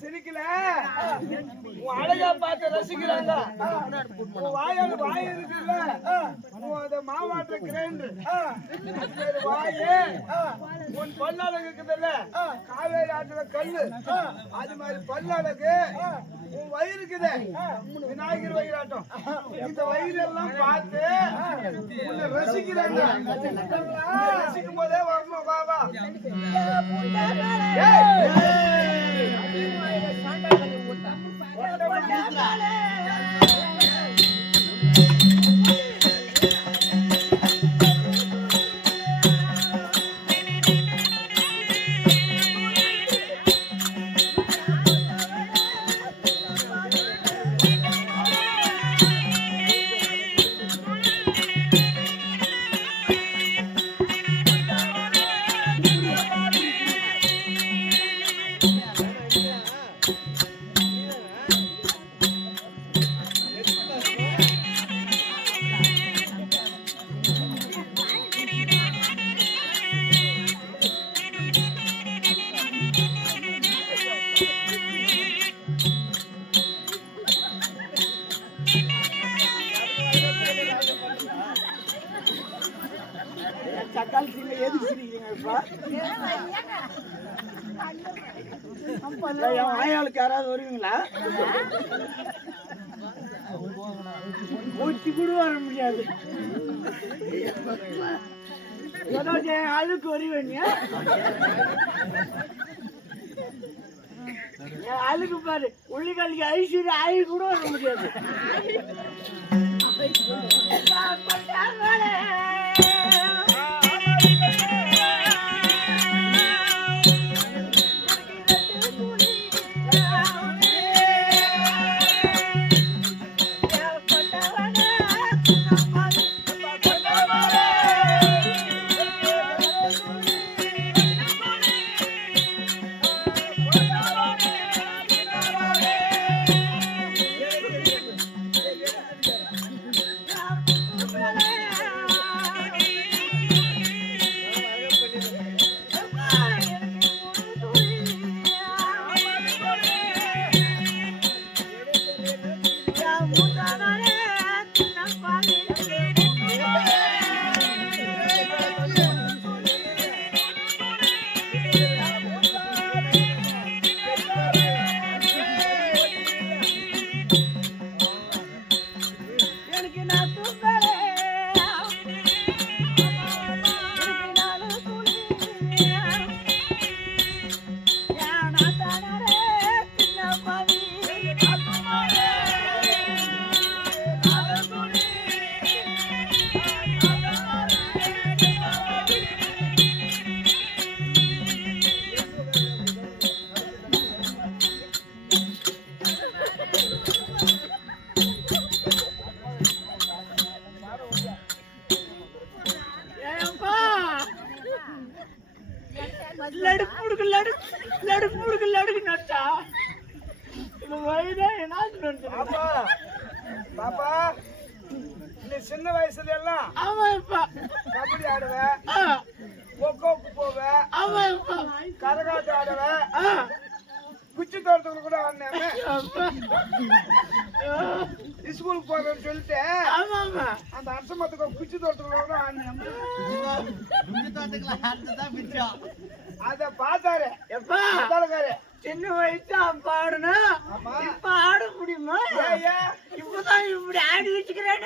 சிரிக்கல அழகா பார்த்து ரசிக்கிறாங்க. வாய் இருக்குல்ல, மாவாட்ட கிரைண்டர் வாயே உன் பல்லழகு இருக்குதுல்ல, காவேரி ஆற்றுல கல்லு அது மாதிரி பல்லழகு உன் வயிறு இருக்குது. விநாயகர் வயிறாட்டம். இந்த வயிறு எல்லாம் பார்த்து உன்னை ரசிக்கிறாங்க. ரசிக்கும் போதே வரணும். பாபா ஆயாளுக்கு யாராவது வருவீங்களா? ஊற்றி கூட வர முடியாது. அழுக்கு வருவீங்க. அழுக்கு பாரு, உள்ளிக்காலிக்கு ஐஸ்வர்ய ஆயு கூட வர முடியாது. பாப்பா நீ சின்ன வயசுல எல்லாம் கபடி ஆடுவேன், கொக்கோக்கு போவேன், கரகாட்டு ஆடுவேன், குச்சி தோட்டத்துல கூட ஆடினேன். ஸ்கூலுக்கு போவேன்னு சொல்லிட்டு அந்த அரசமத்துக்கு குச்சி தோட்டத்துல கூட ஆடினேன். அத பார்த்தாரு சின்ன வயசு பாடணும், இப்ப ஆட முடியுமா? இப்பதான் இப்படி ஆடி வச்சுக்கிறேன்.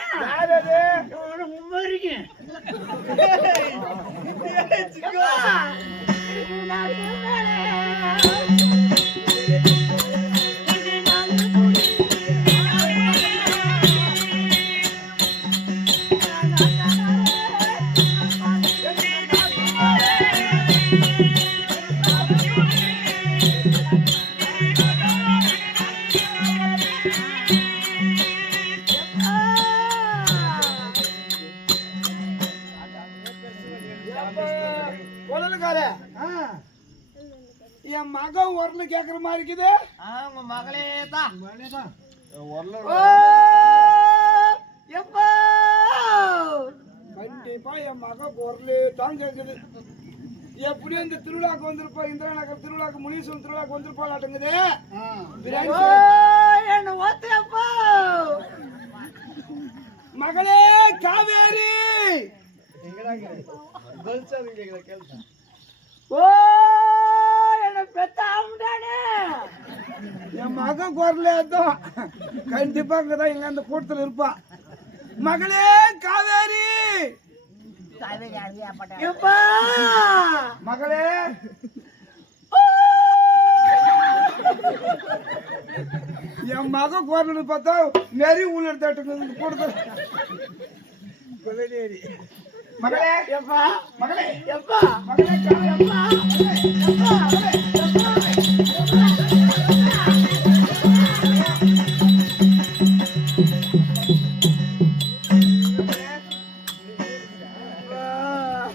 மும்மாரிக்கு குரல்ல கேக்குற மாதிரி இருக்குது. ஆமா மகளே தான். எப்பா கண்டிப்பா என் மக குரலே தான் கேக்குது. எப்படியும் இந்த திருவிழாக்கு வந்திருப்பா, இந்திரா நகர் திருவிழாக்கு, முனீஸ்வரன் திருவிழாக்கு வந்திருப்பாளாட்டுங்குது. என்ன ஓத்தையப்பா மகளே காவேரி, ஓ என்ன பெத்த ஆகுதானே என் மக குரலே தான் கண்டிப்பா அங்கதான் இங்க அந்த கூட்டத்துல இருப்பா. மகளே காவேரி, எப்பா மகளே என் மக குரல் பார்த்தா நெறி உள்ள தட்டு கூட்டத்துல. மகளே எப்பா மகளே எப்பா மகளே எப்பா எப்பா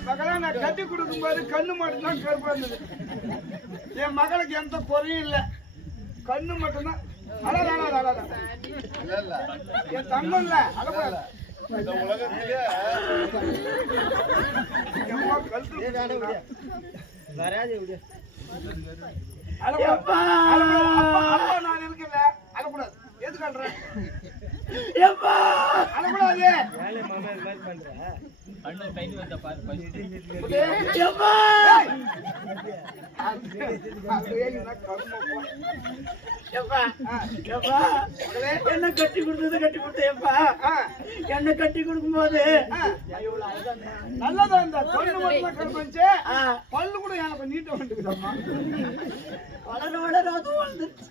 மகளே நான் கட்டி கொடுக்கும்போது கண்ணு மட்டும்தான் கருப்பா இருந்தது. என் மகளுக்கு எந்த குறையும் இல்லை, கண்ணு மட்டும்தான். என் தங்கம் இல்ல அழக்கூடாது. நான் இருக்கல அழக்கூடாது. எதுக்கு அழுறேன்? அழக்கூடாது. என்ன கட்டி கொடுத்தது கட்டி கொடுத்தேப்பா. என்ன கட்டி கொடுக்கும் போது நல்லதா இந்த கருப்பஞ்சு பல்லு கூட எனக்கு நீட்ட வந்துக்குதாம்மா. வளர வளர அதுவும் வந்துருச்சு.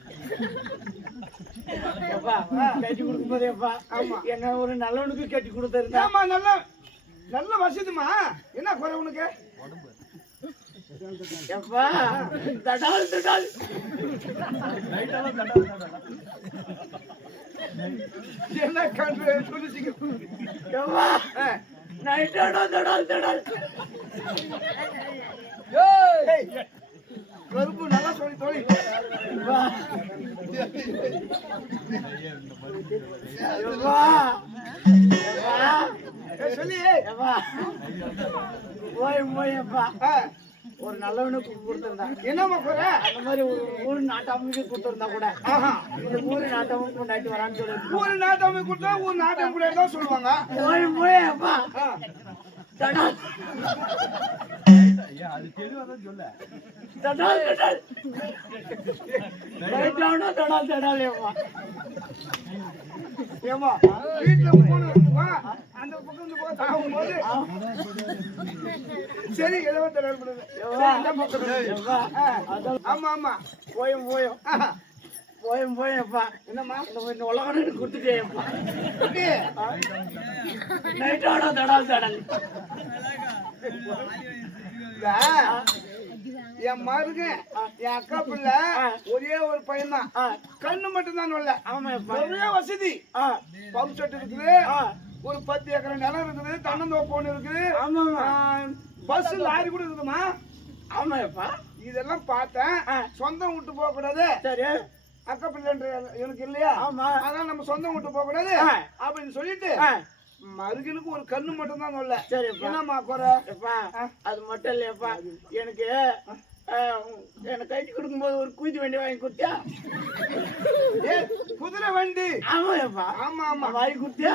கட்டி கொடுக்கும் போதேப்பா என்ன ஒரு நல்லவனுக்கு கட்டி கொடுத்தா நல்ல நல்ல வசதிமா. என்ன குறை உனக்கு? எப்பா தடால் தடால் என்ன கண்டு சொல்லிச்சிக்க நைட்டோட தடால் தடால் கருப்பு நல்லா சொல்லி தோழி. சொல்லி போயப்பா ஒரு நல்லவனுக்கு கொடுத்திருந்தா என்னமா குறை? அந்த மாதிரி ஒரு ஊரு நாட்டாமைக்கு கொடுத்திருந்தா கூட இந்த ஊரு நாட்டாமும் கொண்டாட்டி வரான்னு சொல்லி ஊரு நாட்டாமை கொடுத்தா ஊர் நாட்டம் கூட தான் சொல்லுவாங்க. போயப்பா தடால் தடால் தடால் ரைட்டானா தடால் தடால் ஏமா வீட்டுல போன அந்த பக்கம் இந்த பக்கம் தாங்கும்போது சரி எதோ தடவை. ஆமா ஆமா போயும் போயும் போயும் போயப்பா. என்னம்மா இந்த உலகம் கொடுத்துட்டேப்பா. நைட்டோட தடால் தடால் என் மருக என் அக்கா பிள்ளை ஒரே ஒரு பையன் தான், கண்ணு மட்டும் தான் இல்ல. நிறைய வசதி, பம்ப் செட் இருக்குது, ஒரு 10 ஏக்கர் நிலம் இருக்குது, தென்னந்தோப்பு ஒண்ணு இருக்குது, பஸ் லாரி கூட இருக்குதுமா. ஆமாப்பா இதெல்லாம் பார்த்தேன். சொந்தம் விட்டு போக கூடாது. சரி அக்கா பிள்ளைன்ற எனக்கு இல்லையா? ஆமா அதான் நம்ம சொந்தம் விட்டு போக கூடாது அப்படின்னு சொல்லிட்டு மருகனுக்கு ஒரு கண்ணு மட்டும் தான் சொல்ல. சரி என்னம்மா குறை? அது மட்டும் இல்லையாப்பா, எனக்கு எனக்கு கட்டி கொடுக்கும்போது ஒரு குதிரை வண்டி வாங்கி கொடுத்தியா? குதிரை வண்டி? ஆமாப்பா. ஆமா ஆமா வாங்கி கொடுத்தியா?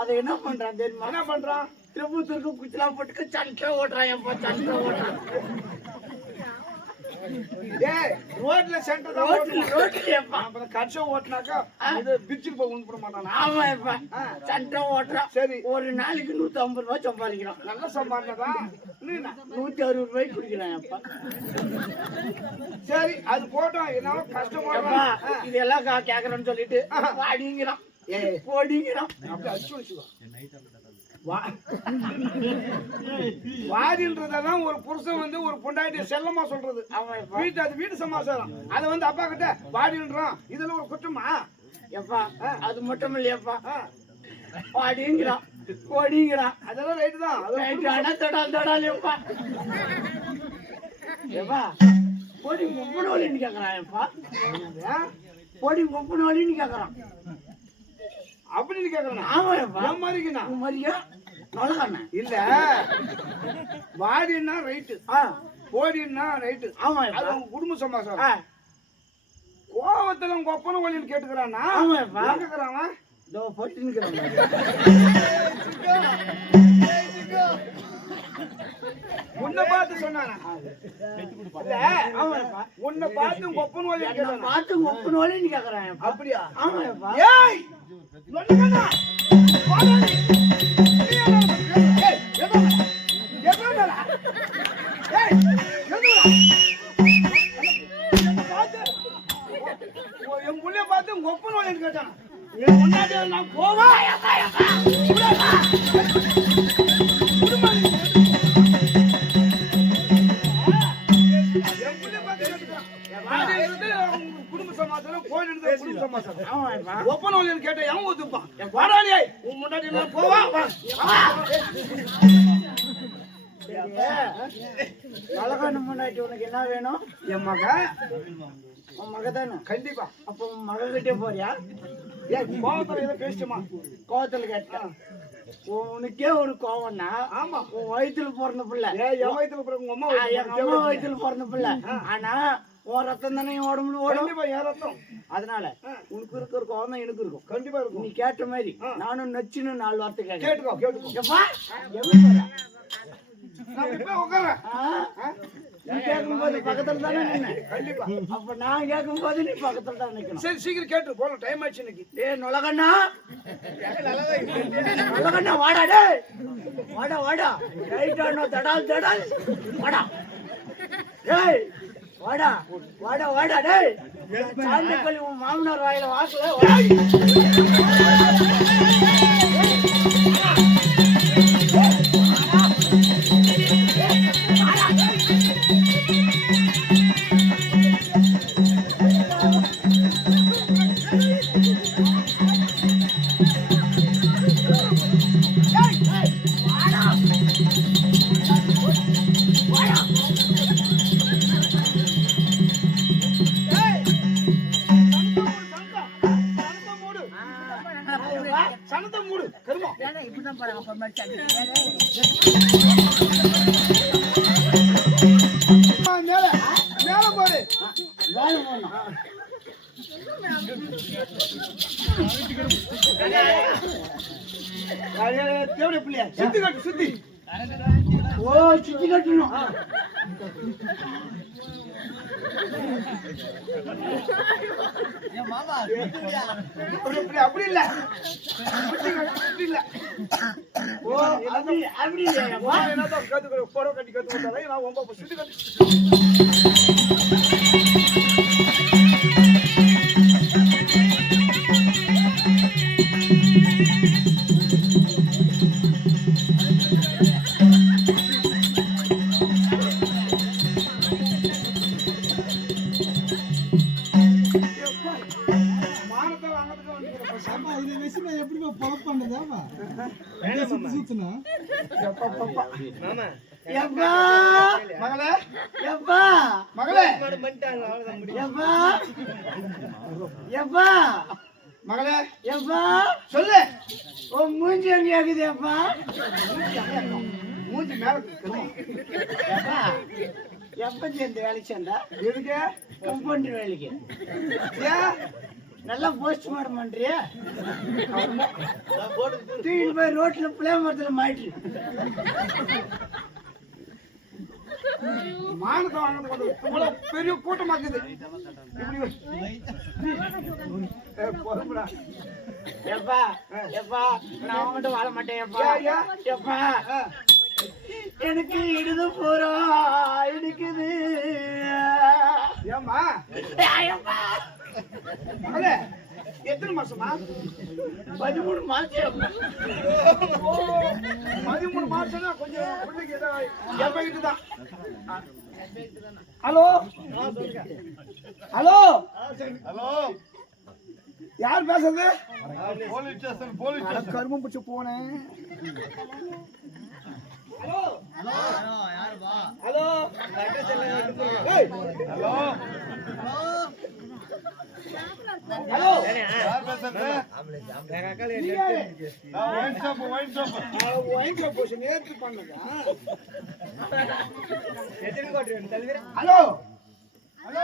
அதை என்ன பண்றான் தெரியுமா? என்ன பண்றான்? திருப்பூருக்கு குச்சிலாம் போட்டுக்க சண்டை ஓட்டுறான். எப்பா சண்டை ஓட்டுறான். ரோட்ல சென்டர் ரோட்லப்பா கட்சம் ஓட்டினாக்கா இது பிச்சுக்கு போய் உண்பட மாட்டானா? ஆமாப்பா சண்டை ஓட்டுறான். சரி ஒரு நாளைக்கு 150 ரூபாய் சம்பாதிக்கிறான். நல்ல சம்பாதிக்கதான் 160 ரூபாய்க்கு குடிக்கிறான். அப்பா சரி அது போட்டோம். என்ன கஷ்டமா இதெல்லாம் கேக்குறேன்னு சொல்லிட்டு அடிங்கிறான் போடிங்கிறான். வாடின்றதான் ஒரு புருஷன் வந்து ஒரு பொண்டாட்டிய செல்லமா சொல்றது. வீட்டு அது வீட்டு சமாச்சாரம். அதை வந்து அப்பா கிட்ட வாடின்றான். இதெல்லாம் ஒரு குற்றமா? எப்பா அது மட்டும் இல்லையப்பா, வாடிங்கிறான் போடிங்கிறான். அதெல்லாம் ரைட்டு தான். தொடால் தொடால் எப்பா. எப்பா பொடி முப்பனோலின்னு கேக்குறான்ப்பா. பொடி முப்பனோலின்னு கேக்குறான். அப்படின்னு கேக்குறேன். ஆமாப்பா. என் மாதிரிக்குண்ணா மாதிரியா நொலகண்ணா இல்ல வாடின்னா ரைட்டு போடின்னா ரைட்டு. ஆமா அது உங்க குடும்ப சமாசாரம். கோவத்துல உங்க ஒப்பன வழின்னு கேட்டுக்கிறான்னா ஆமாப்பா கேக்குறான். இதோ பொட்டின்னு உன்னை பார்த்து சொன்னானா? உன்னை பார்த்து உங்க ஒப்பன வழி பார்த்து ஒப்பன வழின்னு கேக்குறான். அப்படியா? ஆமாப்பா. ஏய் நொல்லுங்கண்ணா வாடாடி. ஏய் எதா எதா ஏய் என் புள்ளைய பார்த்து உங்க ஒப்பன வழின்னு கேட்டானா? என் முன்னாடி நான் போவா குடும்ப சமாச்சாரம் கோயில் குடும்ப சமாச்சாரம் ஒப்பன வழின்னு கேட்ட எவன் ஒத்துப்பான்? வாடாடி உன் முன்னாடி நான் போவா அழகான முன்னாடி உனக்கு என்ன வேணும்? என் மக உன் மக தானே? கண்டிப்பா. அப்போ உன் மக கிட்டே போறியா? ஏன் கோவத்துல ஏதோ பேசிட்டுமா? கோவத்துல கேட்டேன். உனக்கே ஒரு கோவம்னா ஆமா உன் வயிற்றுல பிறந்த பிள்ளை. என் வயிற்றுல பிறகு உங்க அம்மா எங்க அம்மா வயிற்றுல பிறந்த பிள்ளை. ஆனா உன் ரத்தம் தானே என் உடம்புல ஓடும். கண்டிப்பா என் ரத்தம். அதனால உனக்கு இருக்கிற கோவம் தான் எனக்கு இருக்கும். கண்டிப்பா இருக்கும். நீ கேட்ட மாதிரி நானும் நச்சுன்னு 4 வார்த்தை கேட்டுக்கோ கேட்டுக்கோ. நான் இப்ப உட்கார்றேன். நீ கேட்கும்போது பக்கத்துல தானே நின்ன. கண்டிப்பா. அப்ப நான் கேட்கும்போது நீ பக்கத்துல தான் நிக்கணும். சரி சீக்கிரம் கேட்டு போறோம். டைம் ஆயிடுச்சு இன்னைக்கு. டேய் நொலகண்ணா, நொலகண்ணா வாடா. டேய் வாடா வாடா. ரைட்டானோ தடால் தடால் வாடா. டேய் வாடா வாடா வாடா. டேய் சாந்தி கழி உன் மாமனார் வாயில வாசல சனத்தை மூடு கருமா. மேல மேல போடு. தேவடைய பிள்ளையா சுத்தி கட்டு சுத்தி. ஓ சுத்தி கட்டணும். அப்படி இல்ல அப்படி இல்ல. ஓ அப்படி அப்படி புடவை கட்டி கட்டு கொடுத்தாலே நான் ரொம்ப சுத்தி கட்டி. மகளே சொல்லு. உன் மூஞ்சி எங்க ஆகுதுப்பா? மூஞ்சி மேல எப்ப சேர்ந்த வேலைக்கு சேர்ந்தா? எதுக்கு? கம்பவுண்டர் வேலைக்கு. நல்லா போஸ்ட் மார்டம் பண்றியா? தூக்கிட்டு போய் ரோட்ல பிள்ளை மரத்துல மாயிட்டு மானத்தை வாங்க பெரிய கூட்டமாக்குது. எப்பா எப்பா நான் அவங்ககிட்ட வாழ மாட்டேன். எப்பா எனக்கு இடுது போறா இடிக்குது. ஏமா மகளே எத்தனை மாசமா? 13 மாசம். 13 மாசம்னா கொஞ்சம் பிள்ளைக்கு என் பைக்கிட்டு தான். ஹலோ ஹலோ ஹலோ யார் பேசுறது? Police station. போலீஸ் கருமம் பிடிச்சு போனேன். ஹலோ ஹலோ யாருப்பா? ஹலோ ஏய், ஹலோ ஹலோ யார் பேசுறது? நீ யாரு? நான் ஒயின் ஷாப் போச்சு நேத்து பண்ணதா? ஹலோ ஹலோ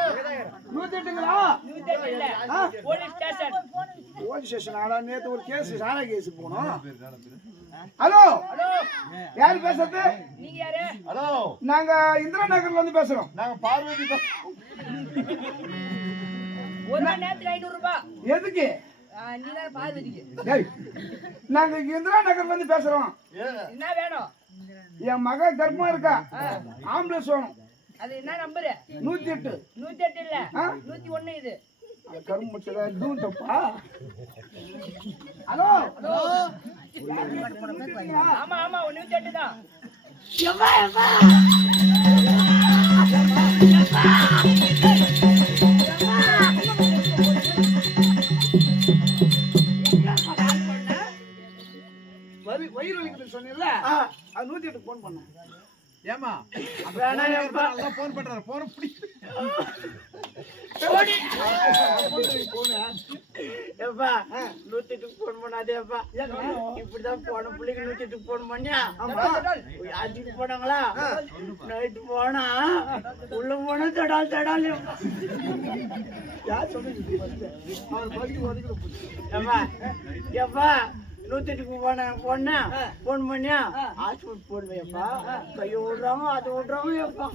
108ங்களா? போலீஸ் ஸ்டேஷன் ஆடா நேத்து ஒரு கேஸ் சாரா கேஸ் போனோம். ஹலோ யார் பேசுறது? நீங்க யாரு? ஹலோ நாங்க இந்திரா நகர்ல இருந்து பேசுறோம். நாங்க பார்வதி ஒரு மணி நேரத்துக்கு 500 ரூபாய். எதுக்கு? நீ தான் பார்வதிக்கு. டேய் நாங்க இந்திரா நகர்ல இருந்து பேசுறோம். என்ன வேணும்? என் மக கர்ப்பமா இருக்கா. ஆம்புலன்ஸ் வேணும். அது என்ன நம்பரு? 108. 108 இல்ல 101 இது. கரும்பு முச்சதா இதுவும் தப்பா? ஹலோ ஹலோ ஆமா ஆமா 108 தான். எம்மா எம்மா வயிறு வலிக்குது சொன்னீங்கல்ல? அது 108 போன் பண்ணேன். ஏமா வேணா எப்பா நல்லா போன் பண்றாரு போன் பிடி எப்பா 108 போன் பண்ணாதேப்பா. இப்படிதான் போன பிள்ளைக்கு 108 போன் பண்ணியா? யாருக்கு போனாங்களா? நைட்டு போனா உள்ள போனா தடால் தடால். யார் சொன்னீங்க? அவர் படுத்து ஒதுக்கிற எப்பா எப்பா 108 போனா போன் பண்ணியா? ஹாஸ்பிட்டல் போடுவேப்பா. கையை விடுறாங்க அதை விடுறாங்க எப்பா.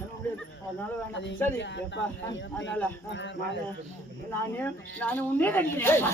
அதனால வேணாம். சரி எப்பா அதனால நானு உன்னே கட்டிக்கிறேன்.